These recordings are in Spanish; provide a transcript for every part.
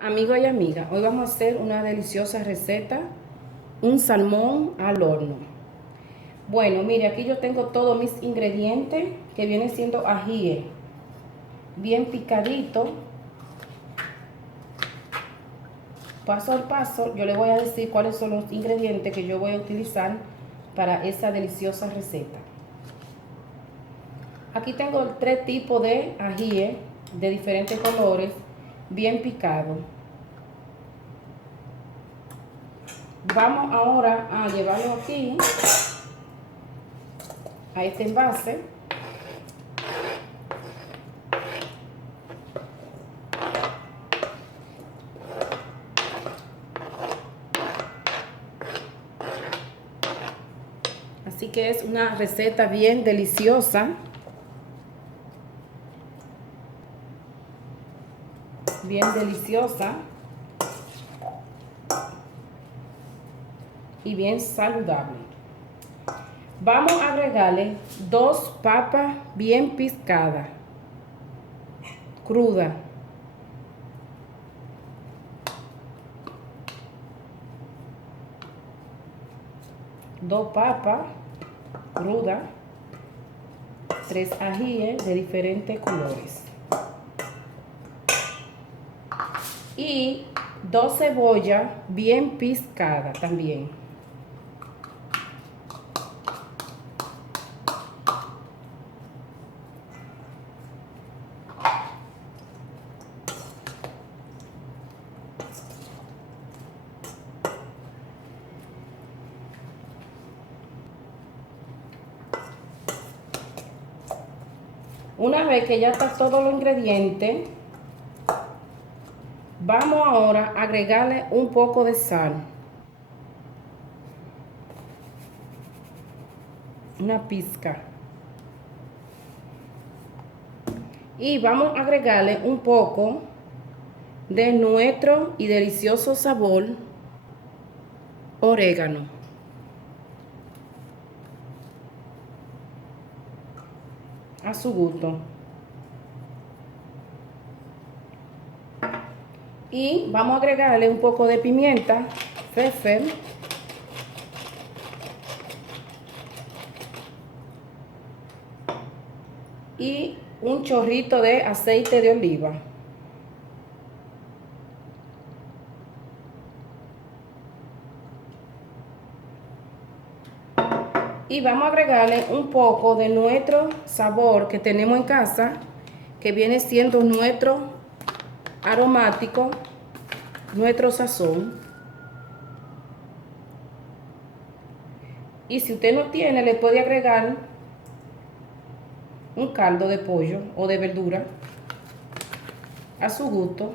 Amigos y amigas, hoy vamos a hacer una deliciosa receta, un salmón al horno. Bueno, mire, aquí yo tengo todos mis ingredientes que vienen siendo ajíes, bien picadito. Paso al paso, yo le voy a decir cuáles son los ingredientes que yo voy a utilizar para esa deliciosa receta. Aquí tengo 3 tipos de ajíes de diferentes colores, bien picados. Vamos ahora a llevarlo aquí, a este envase. Así que es una receta bien deliciosa. Bien deliciosa. Y bien saludable. Vamos a agregarle 2 papas bien picadas, crudas. Dos papas crudas, 3 ajíes de diferentes colores y 2 cebollas bien picadas también. Una vez que ya está todos los ingredientes, vamos ahora a agregarle un poco de sal. Una pizca. Y vamos a agregarle un poco de nuestro y delicioso sabor orégano. A su gusto. Y vamos a agregarle un poco de pimienta, pepper, y un chorrito de aceite de oliva. Y vamos a agregarle un poco de nuestro sabor que tenemos en casa, que viene siendo nuestro aromático, nuestro sazón. Y si usted no tiene, le puede agregar un caldo de pollo o de verdura a su gusto.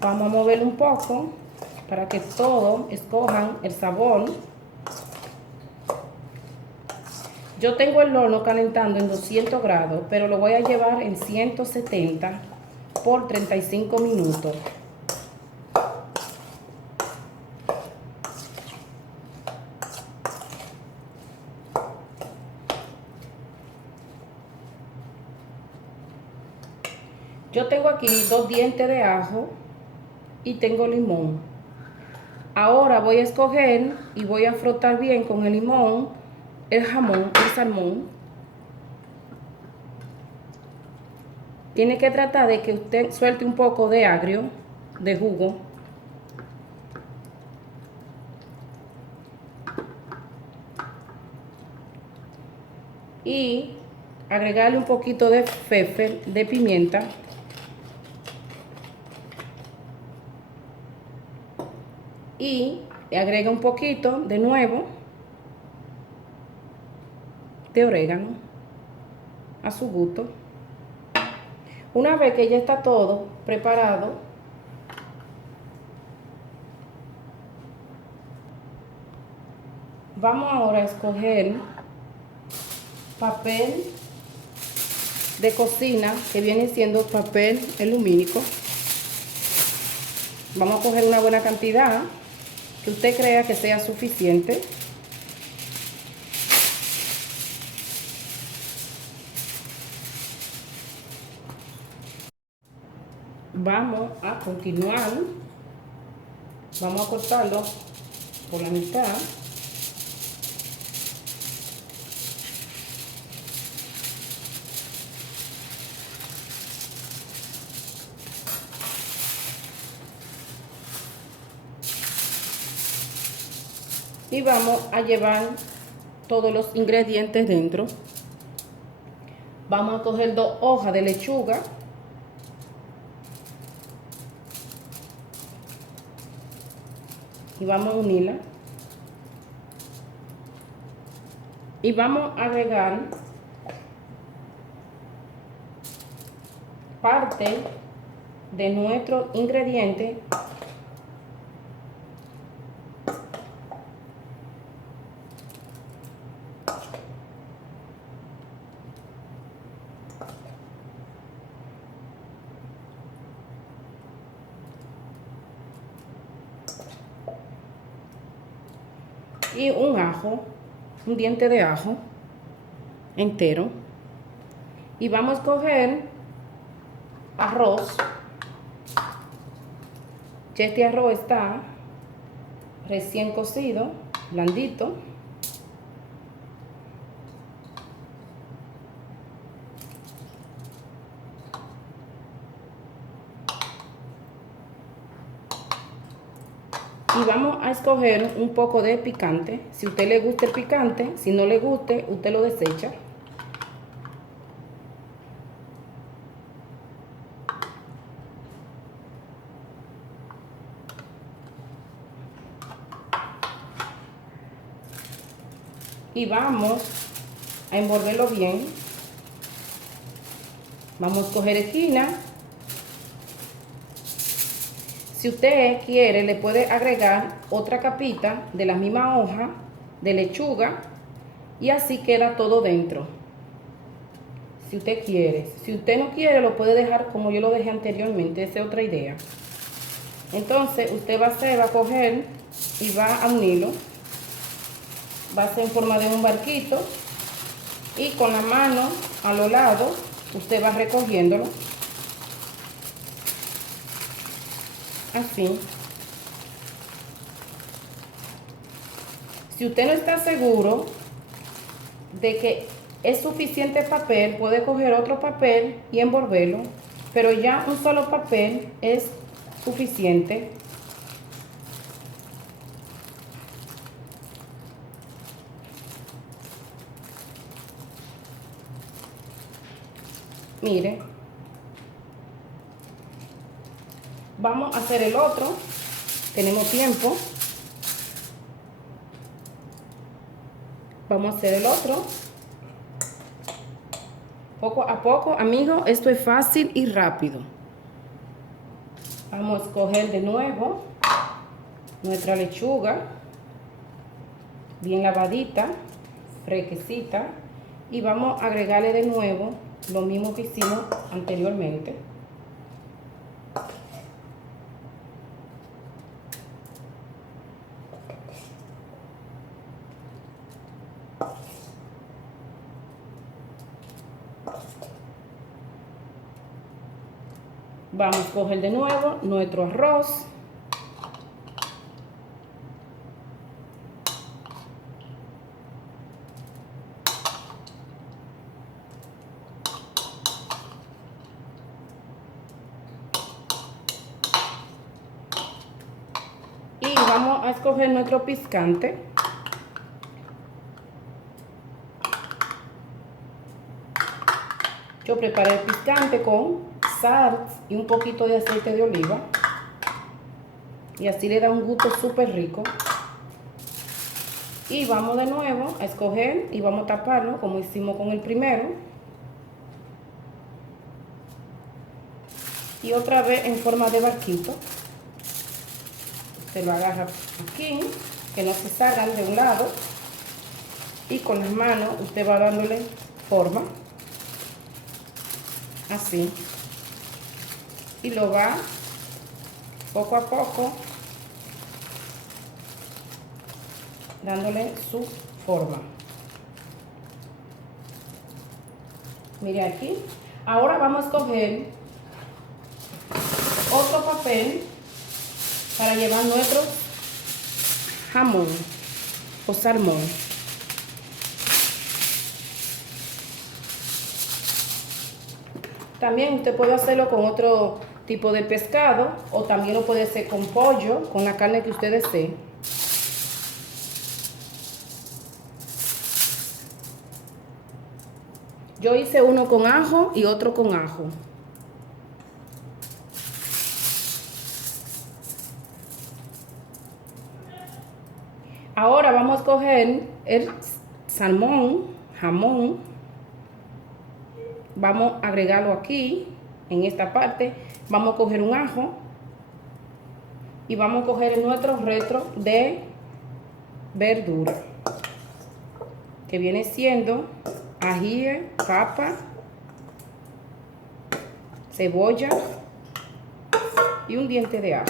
Vamos a moverlo un poco para que todos escojan el sabor. Yo tengo el horno calentando en 200 grados, pero lo voy a llevar en 170 por 35 minutos. Yo tengo aquí 2 dientes de ajo y tengo limón. Ahora voy a escoger y voy a frotar bien con el limón el jamón, el salmón. Tiene que tratar de que usted suelte un poco de agrio, de jugo. Y agregarle un poquito de pepper, de pimienta. Y agrega un poquito de nuevo de orégano a su gusto. Una vez que ya está todo preparado, vamos ahora a escoger papel de cocina, que viene siendo papel alumínico. Vamos a coger una buena cantidad que usted crea que sea suficiente. vamos a continuar. Vamos a cortarlo por la mitad. Y vamos a llevar todos los ingredientes dentro. Vamos a coger 2 hojas de lechuga. Y vamos a unirla. Y vamos a agregar parte de nuestro ingrediente y un ajo, un diente de ajo entero. Y vamos a escoger arroz. Ya este arroz está recién cocido, blandito. Y vamos a escoger un poco de picante. Si a usted le gusta el picante, si no le guste, usted lo desecha. Y vamos a envolverlo bien. Vamos a escoger esquina. Si usted quiere, le puede agregar otra capita de la misma hoja de lechuga y así queda todo dentro. Si usted quiere. Si usted no quiere, lo puede dejar como yo lo dejé anteriormente. Esa es otra idea. Entonces, usted va a coger y va a unirlo. Va a ser en forma de un barquito y con la mano a los lados, usted va recogiéndolo. Así. Si usted no está seguro de que es suficiente papel, puede coger otro papel y envolverlo, pero ya un solo papel es suficiente. Mire, vamos a hacer el otro. Tenemos tiempo. Vamos a hacer el otro. Poco a poco, amigos, esto es fácil y rápido. Vamos a escoger de nuevo nuestra lechuga, bien lavadita, fresquecita, y vamos a agregarle de nuevo lo mismo que hicimos anteriormente. Vamos a coger de nuevo nuestro arroz. Y vamos a escoger nuestro picante. Yo preparé el picante con sal y un poquito de aceite de oliva. Y así le da un gusto súper rico. Y vamos de nuevo a escoger y vamos a taparlo como hicimos con el primero. Y otra vez en forma de barquito. Se lo agarra aquí, que no se salgan de un lado. Y con las manos usted va dándole forma. Así. Y lo va poco a poco dándole su forma. Mire aquí. Ahora vamos a escoger otro papel para llevar nuestro jamón o salmón. También usted puede hacerlo con otro tipo de pescado o también lo puede hacer con pollo, con la carne que usted desee. Yo hice uno con ajo y otro con ajo. Ahora vamos a coger el salmón, jamón. Vamos a agregarlo aquí, en esta parte. Vamos a coger un ajo. Y vamos a coger nuestro retro de verdura. Que viene siendo ají, papa, cebolla y un diente de ajo.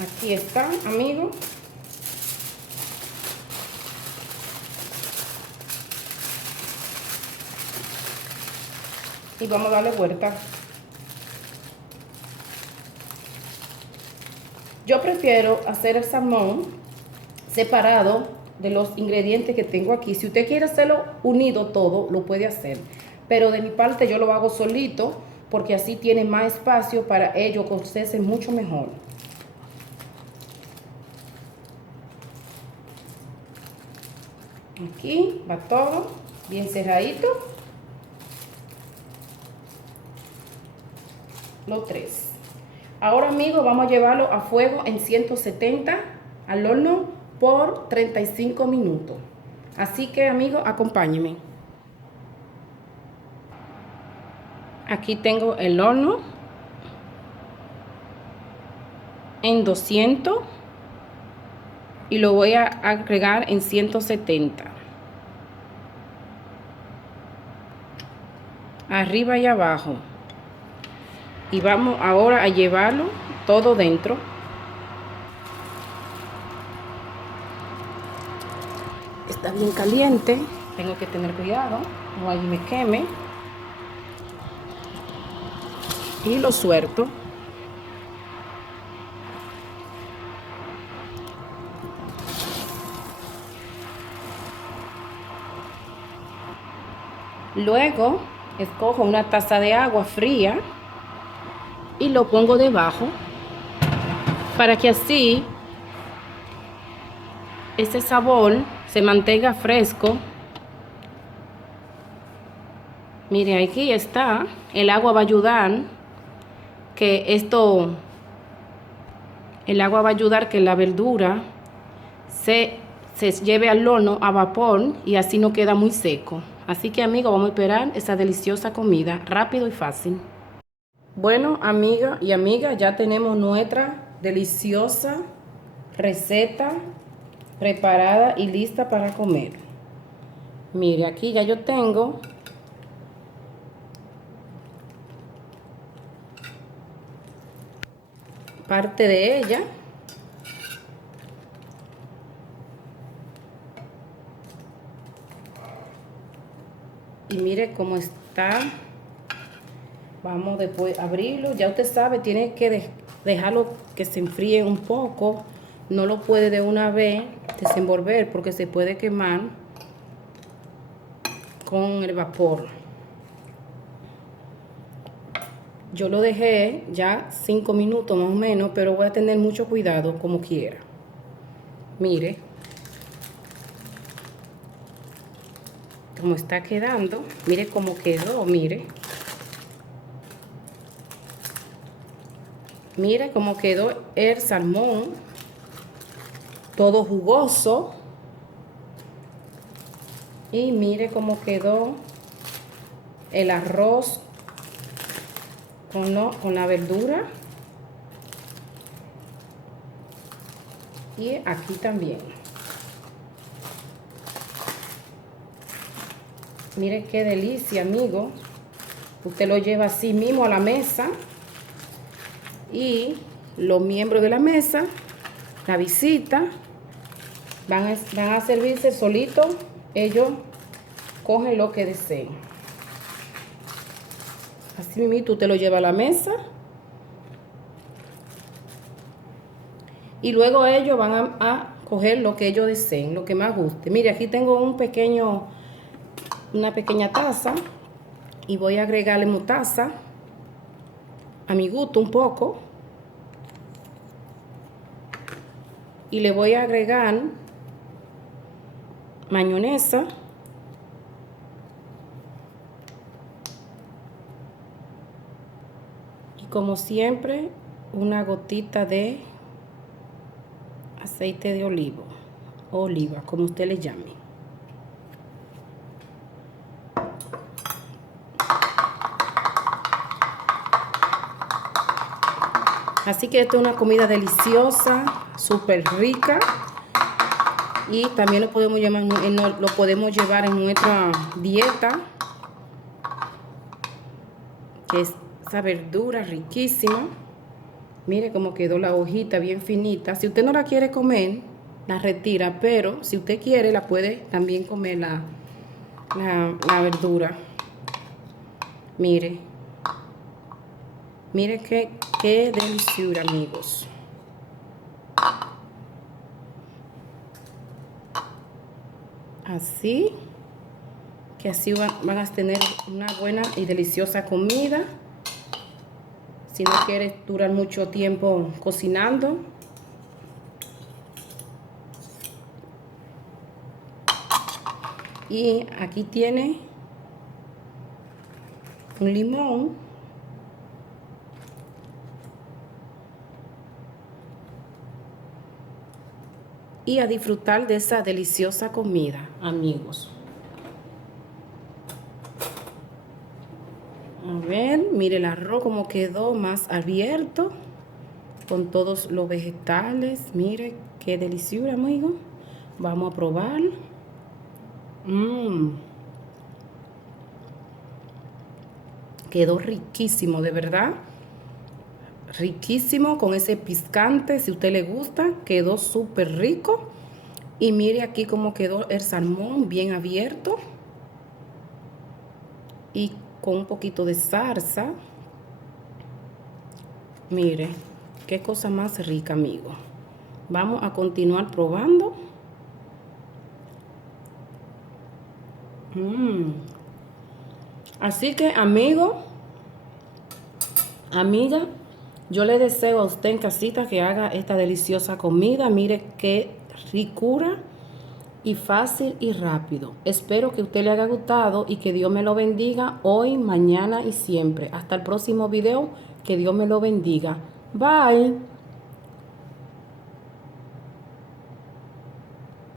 Aquí está, amigos. Y vamos a darle vuelta. Yo prefiero hacer el salmón separado de los ingredientes que tengo aquí. Si usted quiere hacerlo unido todo, lo puede hacer. Pero de mi parte yo lo hago solito porque así tiene más espacio para ello cocerse mucho mejor. Aquí va todo bien cerradito. Los tres. Ahora, amigos, vamos a llevarlo a fuego en 170 al horno por 35 minutos. Así que, amigos, acompáñenme. Aquí tengo el horno en 200 y lo voy a agregar en 170. Arriba y abajo. Y vamos ahora a llevarlo todo dentro. Está bien caliente, tengo que tener cuidado, no hay me queme. Y lo suelto. Luego escojo una taza de agua fría y lo pongo debajo para que así ese sabor se mantenga fresco. Mire, aquí está. El agua va a ayudar que el agua va a ayudar que la verdura se lleve al horno a vapor y así no queda muy seco. Así que, amigos, vamos a esperar esa deliciosa comida, rápido y fácil. Bueno, amigas y amigas, ya tenemos nuestra deliciosa receta preparada y lista para comer. Mire, aquí ya yo tengo parte de ella. Y mire cómo está. Vamos después a abrirlo. Ya usted sabe, tiene que dejarlo que se enfríe un poco. No lo puede de una vez desenvolver porque se puede quemar con el vapor. Yo lo dejé ya 5 minutos más o menos, pero voy a tener mucho cuidado como quiera. Mire cómo está quedando. Mire cómo quedó, mire. Mire cómo quedó el salmón. Todo jugoso. Y mire cómo quedó el arroz con la verdura. Y aquí también. Mire qué delicia, amigo. Usted lo lleva así mismo a la mesa. Y los miembros de la mesa, la visita, van a servirse solito. Ellos cogen lo que deseen. Así mismo tú te lo llevas a la mesa. Y luego ellos van a coger lo que ellos deseen, lo que más guste. Mire, aquí tengo una pequeña taza. Y voy a agregarle mostaza. A mi gusto un poco. Y le voy a agregar mayonesa. Y como siempre, una gotita de aceite de oliva, como usted le llame. Así que esta es una comida deliciosa, súper rica. Y también lo podemos llevar en nuestra dieta. Que es esa verdura riquísima. Mire cómo quedó la hojita bien finita. Si usted no la quiere comer, la retira. Pero si usted quiere, la puede también comer la verdura. Mire. Mire qué deliciosa, amigos. Así que así van a tener una buena y deliciosa comida. Si no quieres durar mucho tiempo cocinando. Y aquí tiene un limón. Y a disfrutar de esa deliciosa comida, amigos. A ver, mire el arroz como quedó más abierto. Con todos los vegetales. Mire qué delicioso, amigo. Vamos a probar. Quedó riquísimo, de verdad. Riquísimo con ese picante, si a usted le gusta. Quedó súper rico. Y mire aquí cómo quedó el salmón bien abierto. Y con un poquito de salsa. Mire, qué cosa más rica, amigo. Vamos a continuar probando. Así que, amigo, amiga, yo le deseo a usted en casita que haga esta deliciosa comida. Mire qué ricura y fácil y rápido. Espero que a usted le haya gustado y que Dios me lo bendiga hoy, mañana y siempre. Hasta el próximo video. Que Dios me lo bendiga. Bye.